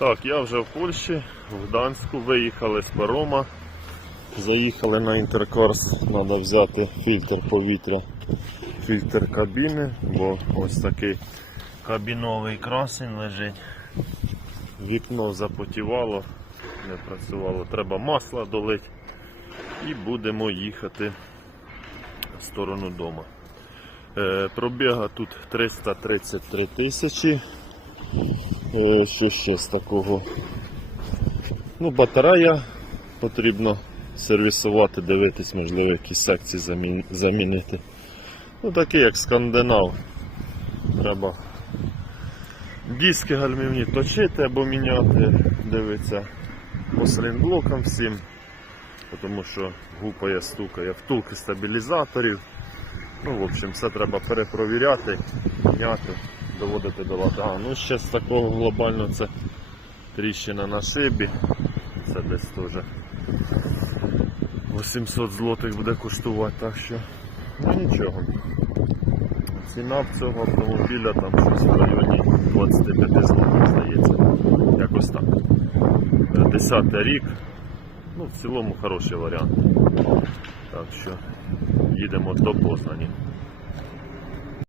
Так, я вже в Польщі, в Гданську виїхали з парома. Заїхали на інтеркорс, треба взяти фільтр повітря, фільтр кабіни, бо ось такий кабіновий красень лежить. Вікно запотівало, не працювало. Треба масла долити і будемо їхати в сторону дома. Е, пробіга тут 333 тисячі. Е, що ще з такого? Ну, батарея потрібно сервісувати, дивитись, можливо, якісь секції замін- замінити. Ну, такий як скандинав. Треба диски гальмівні точити або міняти, дивиться по сайлентблокам всім, тому що гупає, стукає, втулки стабілізаторів. Ну, в общем, все треба перепровіряти, міняти, доводити до ладу. А, ну ще з такого глобального це тріщина на шибі. Це десь теж 800 злотих буде коштувати, так що ну нічого. Ціна в цього автомобіля там щось в районі 25 злотих, здається. Якось так. 10 рік. Ну, в цілому хороший варіант. Так що їдемо до Познані.